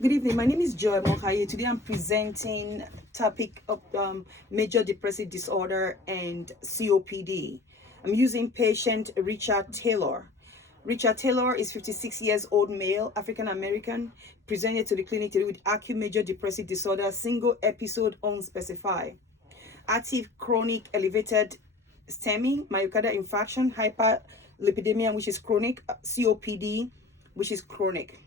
Good evening. My name is Joy Mohaye. Today I'm presenting topic of major depressive disorder and COPD. I'm using patient Richard Taylor. Richard Taylor is 56 years old male, African American, presented to the clinic today with acute major depressive disorder, single episode unspecified. Active chronic elevated stemming, myocardial infarction, hyperlipidemia, which is chronic, COPD, which is chronic.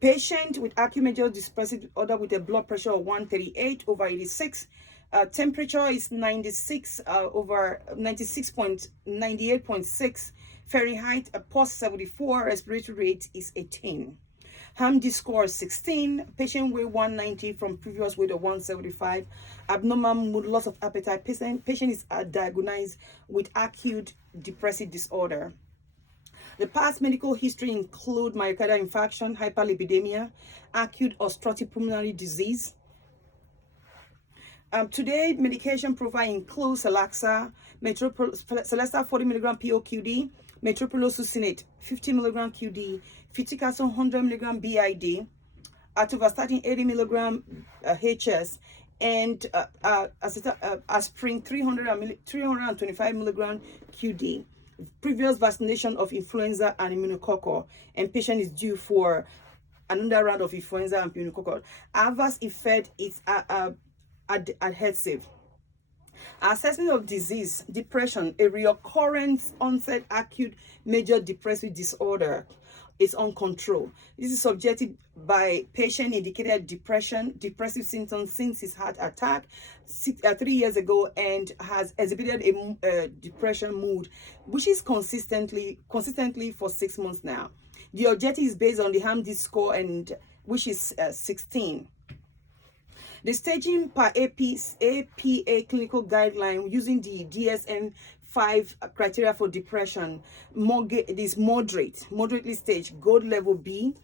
Patient with acute major depressive disorder with a blood pressure of 138 over 86. Temperature is 96 over 96.98.6 Fahrenheit. Pulse 74. Respiratory rate is 18. HAM-D score 16. Patient weight 190 from previous weight of 175. Abnormal mood, loss of appetite. Patient is diagnosed with acute depressive disorder. The past medical history include myocardial infarction, hyperlipidemia, acute obstructive pulmonary disease. Today, medication profile includes Celexa, Celesta 40 mg POQD, Metoprolol succinate 50 mg QD, Fluticasone 100 mg BID, Atorvastatin 80 mg HS, and aspirin 325 mg QD. Previous vaccination of influenza and pneumococcal, and patient is due for another round of influenza and pneumococcal. Adverse effect is adhesive. Assessment of disease: depression, a recurrent onset acute major depressive disorder, is uncontrolled. This is subjected by patient indicated depressive symptoms since his heart attack 3 years ago, and has exhibited a depression mood which is consistently for 6 months now. The objective is based on the HAM-D score, and which is 16. The staging per APA clinical guideline using the DSM-5 criteria for depression, it is moderately staged, gold level B,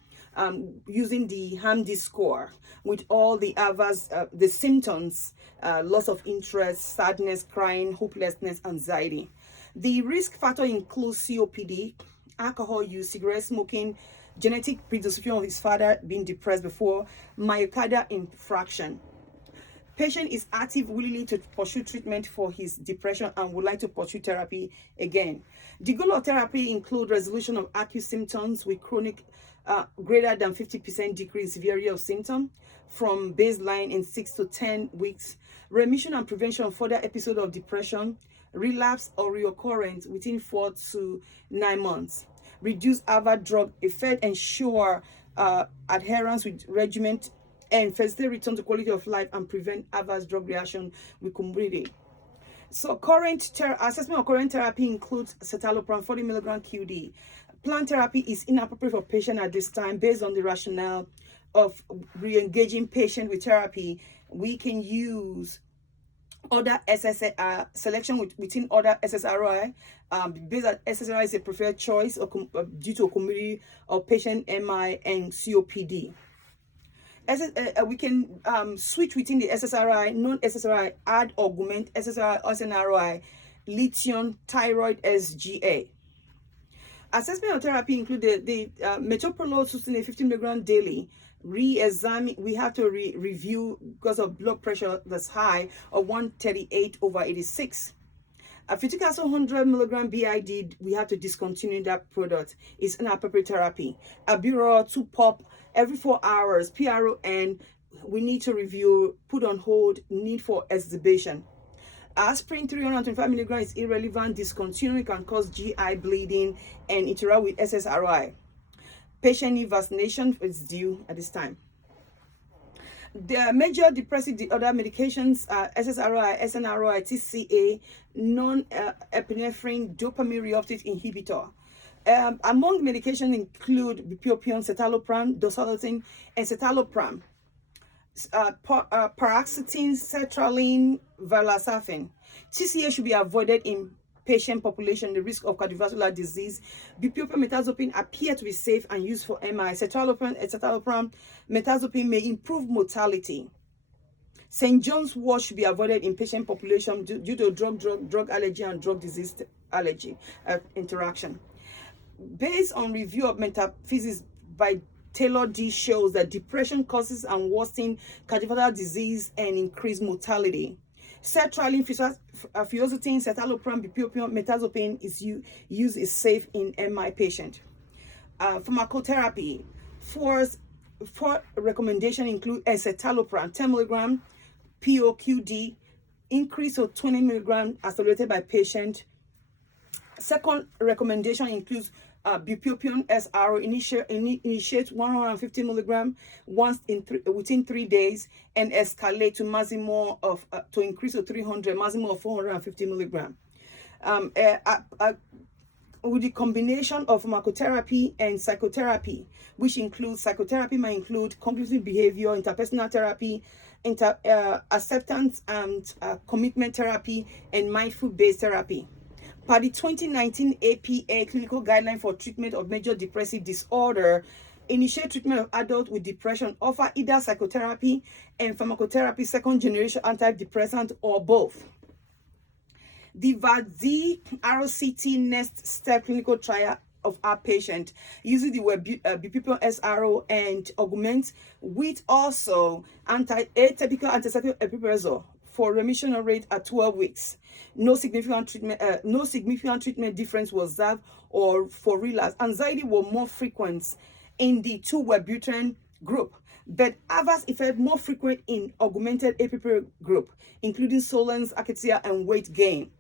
using the HAM-D score with all the adverse, the symptoms, loss of interest, sadness, crying, hopelessness, anxiety. The risk factor includes COPD, alcohol use, cigarette smoking, genetic predisposition of his father being depressed before, myocardial infarction. Patient is active, willing to pursue treatment for his depression and would like to pursue therapy again. The goal of therapy include resolution of acute symptoms with chronic greater than 50% decrease in severity of symptom from baseline in 6 to 10 weeks, remission and prevention of further episode of depression, relapse or reoccurrence within 4 to 9 months, reduce adverse drug effect, ensure adherence with regimen, and facilitate return to quality of life and prevent adverse drug reaction with comorbidity. So assessment of current therapy includes citalopram 40 mg QD. Plant therapy is inappropriate for patient at this time based on the rationale of re-engaging patient with therapy. We can use other SSRI selection within other SSRI. Based on SSRI is a preferred choice due to a community of patient MI and COPD. We can switch within the SSRI, non-SSRI, add, augment SSRI, SNRI, lithium, thyroid, SGA. Assessment of therapy include the metoprolol succinate 50 mg daily. Re-examine, we have to review because of blood pressure that's high of 138 over 86. Fluticasone 100 mg BID, we have to discontinue that product. It's inappropriate therapy. Albuterol 2 pop every 4 hours. PRON, we need to review, put on hold, need for extubation. Aspirin 325 mg is irrelevant, discontinue, can cause GI bleeding and interact with SSRI. Patient need vaccination is due at this time. The major depressive disorder medications are SSRI, SNRI, TCA, non-epinephrine dopamine reuptake inhibitor. Among medications include bupropion, citalopram, doxorubicin, and citalopram, paroxetine, sertraline, valsartan. TCA should be avoided in patient population. The risk of cardiovascular disease. Bupropion, metazapine appear to be safe and used for MI. Citalopram, metazapine may improve mortality. St. John's wort should be avoided in patient population due to drug allergy and drug disease allergy interaction. Based on review of metaphysics by Taylor D shows that depression causes and worsens cardiovascular disease and increased mortality. Sertraline, fluoxetine, citalopram, bupropion, mirtazapine use is safe in MI patient. Pharmacotherapy. Four recommendation include escitalopram 10 milligram POQD, increase of 20 milligram as tolerated by patient. Second recommendation includes bupropion SRO, initiate 150 milligram within 3 days and escalate to maximum of to increase to 300, maximum of 450 milligram. With the combination of pharmacotherapy and psychotherapy, which includes psychotherapy might include cognitive behavior, interpersonal therapy, acceptance and commitment therapy, and mindful-based therapy. Per the 2019 APA clinical guideline for treatment of major depressive disorder, initiate treatment of adults with depression offer either psychotherapy and pharmacotherapy, second generation antidepressant, or both. The VAD RCT next step clinical trial of our patient using the bupropion SRO and augment with also atypical antipsychotic epiprazole for remission rate at 12 weeks. No significant treatment difference was observed or for relapse. Anxiety was more frequent in the 2-Wellbutrin group, but adverse effect more frequent in augmented epiprazole group, including somnolence, akathisia, and weight gain.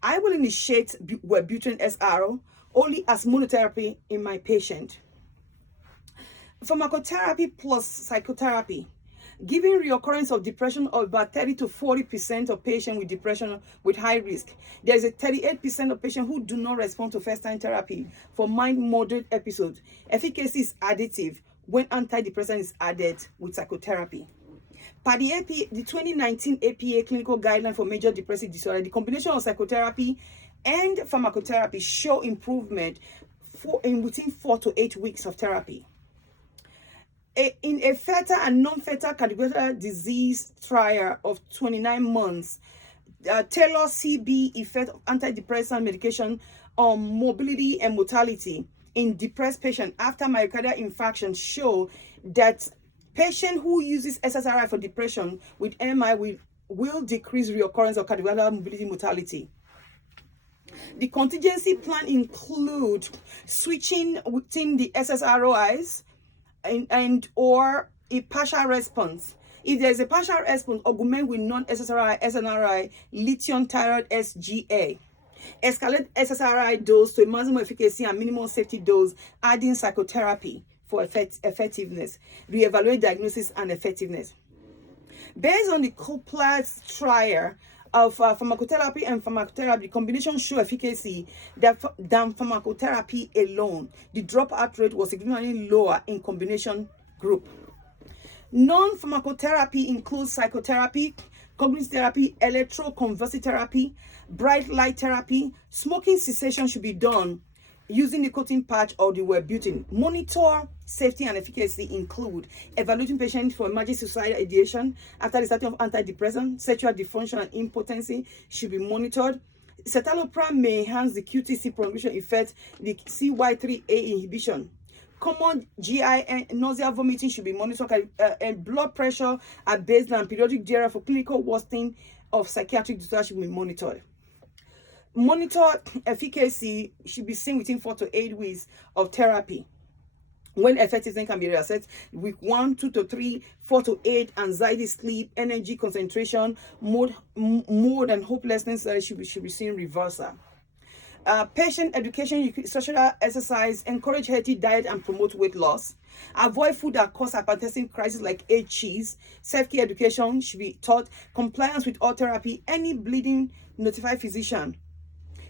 I will initiate Wellbutrin SRO only as monotherapy in my patient. Pharmacotherapy plus psychotherapy. Given reoccurrence of depression of about 30 to 40% of patients with depression with high risk, there is a 38% of patients who do not respond to first-time therapy for mild moderate episodes. Efficacy is additive when antidepressant is added with psychotherapy. Per the 2019 APA clinical guideline for major depressive disorder, the combination of psychotherapy and pharmacotherapy show improvement within 4 to 8 weeks of therapy. In a fetal and non-fetal cardiovascular disease trial of 29 months, Taylor CB effect of antidepressant medication on mobility and mortality in depressed patients after myocardial infarction show that patient who uses SSRI for depression with MI will decrease reoccurrence of cardiovascular mobility mortality. The contingency plan include switching within the SSRIs and or a partial response. If there is a partial response, augment with non-SSRI, SNRI, lithium thyroid SGA. Escalate SSRI dose to a maximum efficacy and minimum safety dose, adding psychotherapy for effectiveness. Reevaluate diagnosis and effectiveness. Based on the COPLAS trial of pharmacotherapy and pharmacotherapy, combination show efficacy than pharmacotherapy alone. The dropout rate was significantly lower in combination group. Non-pharmacotherapy includes psychotherapy, cognitive therapy, electroconvulsive therapy, bright light therapy. Smoking cessation should be done using nicotine patch or the Wellbutrin. Monitor safety and efficacy include evaluating patients for emergency suicidal ideation after the starting of antidepressant. Sexual dysfunction and impotency should be monitored. Citalopram may enhance the QTc prolongation effect, the CY3A inhibition. Common GI and nausea, vomiting should be monitored, and blood pressure at baseline, periodic diarrhea for clinical worsening of psychiatric disorder should be monitored. Monitor efficacy should be seen within 4 to 8 weeks of therapy. When effectiveness can be reassessed, week 1, 2 to 3, 4 to 8, anxiety, sleep, energy, concentration, mood and hopelessness should be seen reversal. Patient education, social exercise, encourage healthy diet and promote weight loss. Avoid food that cause hypertensive crisis like cheese. Self-care education should be taught. Compliance with all therapy. Any bleeding, notify physician.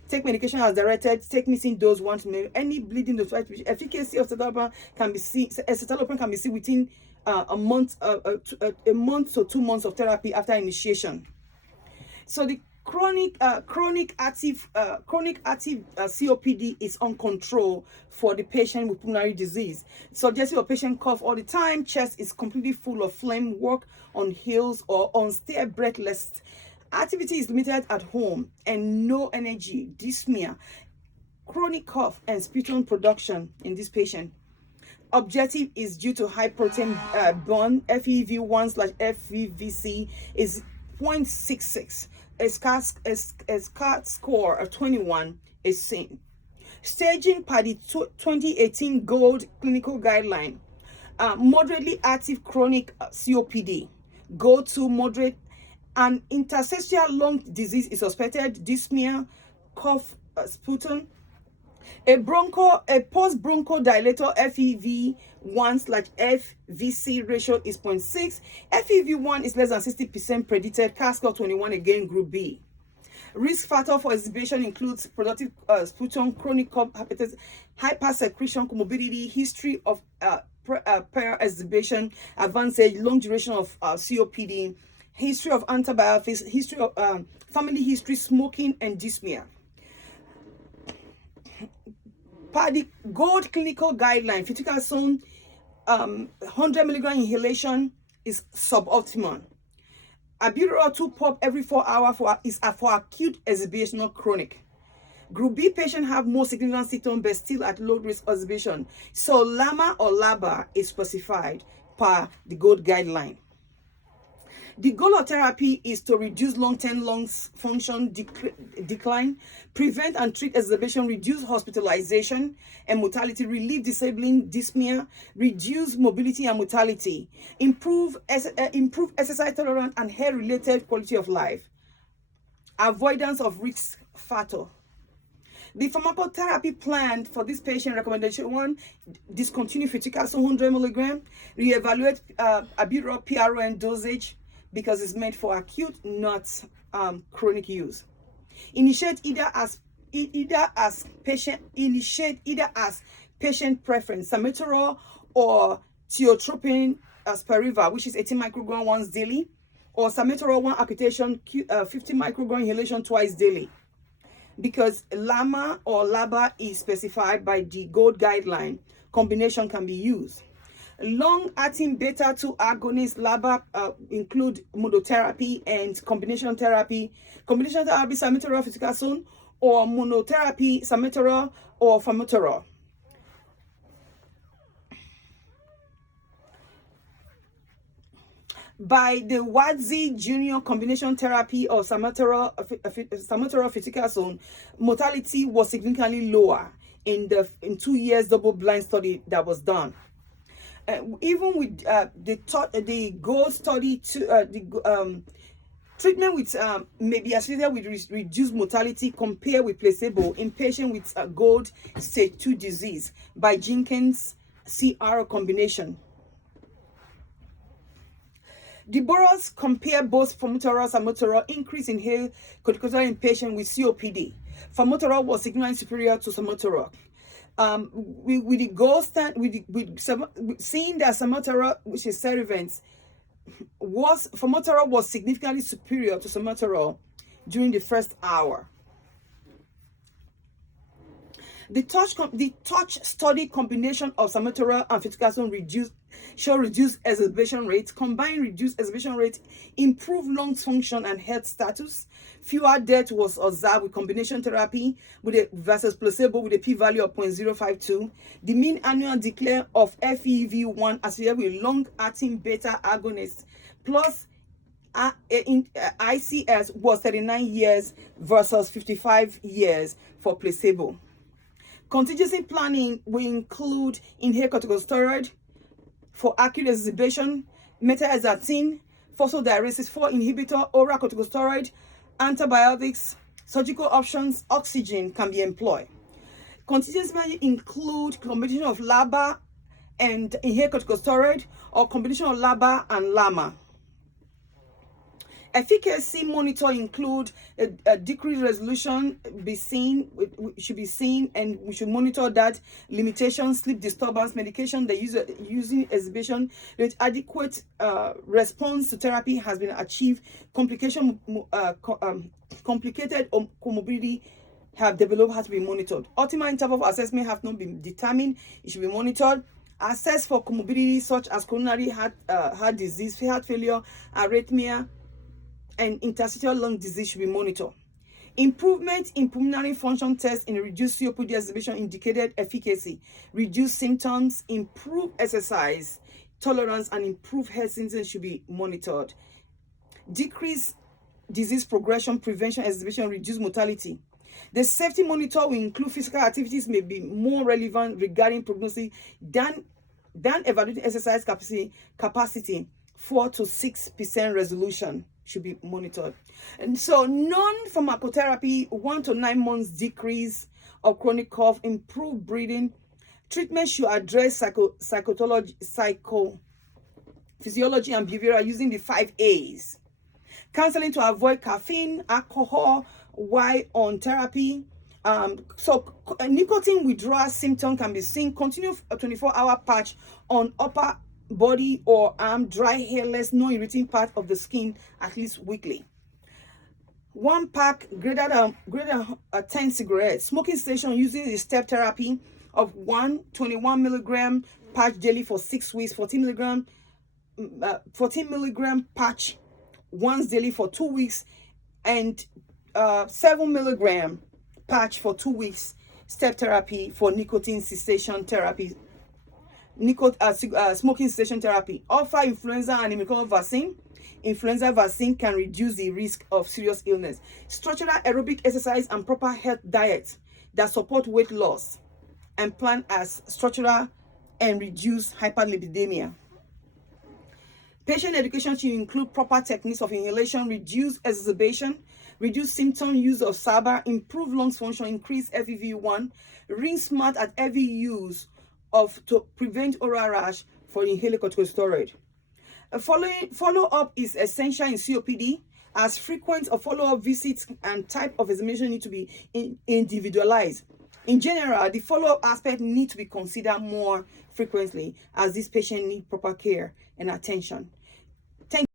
Take medication as directed. Take missing dose once. Any bleeding, notify physician. Efficacy of citalopram can be seen within a month to 2 months of therapy after initiation. So the chronic active COPD is uncontrolled for the patient with pulmonary disease. Suggesting a patient cough all the time, chest is completely full of phlegm, work on heels or on stay breathless. Activity is limited at home and no energy, dyspnea, chronic cough and sputum production in this patient. objective is due to high protein bond. FEV1/FVC is 0.66. A CAT score of 21 is seen. Staging per the 2018 Gold Clinical Guideline. Moderately active chronic COPD. Go to moderate. An interstitial lung disease is suspected. Dyspnea, cough, sputum. A post bronchodilator FEV1/FVC ratio is 0.6. FEV1 is less than 60% predicted. CAT score 21, again group B. Risk factor for exhibition includes productive sputum, chronic cough, hepatitis, hypersecretion, comorbidity, history of prior exhibition, advanced age, long duration of COPD, history of antibiotics, history of family history, smoking, and dyspnea. Per the Gold Clinical Guideline, fluticasone 100 milligram inhalation is suboptimal. Albuterol 2 pop every 4 hours is for acute exhibition, not chronic. Group B patients have more significant symptoms but still at low risk exhibition. So LAMA or LABA is specified per the Gold Guideline. The goal of therapy is to reduce long-term lungs function decline, prevent and treat exacerbation, reduce hospitalization and mortality, relieve disabling dyspnea, reduce mobility and mortality, improve exercise tolerance and health-related quality of life, avoidance of risk factor. The pharmacotherapy plan for this patient: recommendation 1, discontinue fluticasone 100 milligram, reevaluate albuterol PRN dosage, because it's meant for acute, not chronic use. Initiate either as patient preference, salmeterol or tiotropium Spiriva, which is 18 microgram once daily, or salmeterol 1 application, 50 microgram inhalation twice daily. Because LAMA or LABA is specified by the Gold Guideline, combination can be used. Long-acting beta-2 agonist LABA include monotherapy and combination therapy. Combination therapy, salmeterol, fluticasone, or monotherapy, salmeterol or formoterol. By the Wadzi Junior combination therapy or salmeterol fluticasone, mortality was significantly lower in 2 years double-blind study that was done. Even with the Gold study, treatment with may be associated with reduced mortality compared with placebo in patients with Gold stage 2 disease by Jenkins CR combination. The borers compare both formoterol and salmeterol increase in inhaled corticosteroid in patients with COPD. Formoterol was significantly superior to salmeterol. With the gold stand, seeing that salmeterol, which is Cerivant, formoterol was significantly superior to salmeterol during the first hour. The touch study combination of salmeterol and fluticasone reduced exacerbation rate. Combined reduced exacerbation rate, improved lung function and health status. Fewer death was observed with combination therapy versus placebo with a p-value of 0.052. The mean annual decline of FEV1 associated with long-acting beta agonist plus ICS was 39 years versus 55 years for placebo. Contingency planning will include inhaled corticosteroid for acute exacerbation, methaxanthin, phosphodiuresis 4 inhibitor, oral corticosteroid, antibiotics, surgical options, oxygen can be employed. Contingency planning include combination of LABA and inhaled corticosteroid or combination of LABA and LAMA. Efficacy monitor include a decreased resolution should be seen, and we should monitor that. Limitations, sleep disturbance, medication they use using exhibition with adequate response to therapy has been achieved. Complicated comorbidity have developed, has to be monitored. Optimal interval of assessment have not been determined. It should be monitored. Assess for comorbidities such as coronary heart disease, heart failure, arrhythmia, and interstitial lung disease should be monitored. Improvement in pulmonary function tests in reduced COPD exacerbation indicated efficacy, reduced symptoms, improved exercise tolerance, and improved health symptoms should be monitored. Decrease disease progression, prevention, exacerbation, reduce mortality. The safety monitor will include physical activities may be more relevant regarding prognosis than evaluating exercise capacity. 4 to 6% resolution should be monitored. And so non-pharmacotherapy, 1 to 9 months decrease of chronic cough, improved breathing. Treatment should address psychophysiology and behavioral using the 5 A's. Counseling to avoid caffeine, alcohol while on therapy. Nicotine withdrawal symptom can be seen. Continue a 24-hour patch on upper body or arm, dry, hairless, non-irritating part of the skin at least weekly. 1 pack greater than 10 cigarettes. Smoking cessation using the step therapy of 21 milligram patch daily for 6 weeks. 14 milligram patch once daily for 2 weeks, and 7 milligram patch for 2 weeks. Step therapy for nicotine cessation therapy. Smoking cessation therapy. Offer influenza and pneumococcal vaccine. Influenza vaccine can reduce the risk of serious illness. Structural aerobic exercise and proper health diet that support weight loss and plan as structural and reduce hyperlipidemia. Patient education should include proper techniques of inhalation, reduce exacerbation, reduce symptom use of SABA, improve lungs function, increase FEV1, rinse smart at every use to prevent oral rash for inhaled corticosteroid. A follow-up is essential in COPD, as frequent of follow-up visits and type of examination need to be individualized. In general, the follow-up aspect need to be considered more frequently, as this patient need proper care and attention.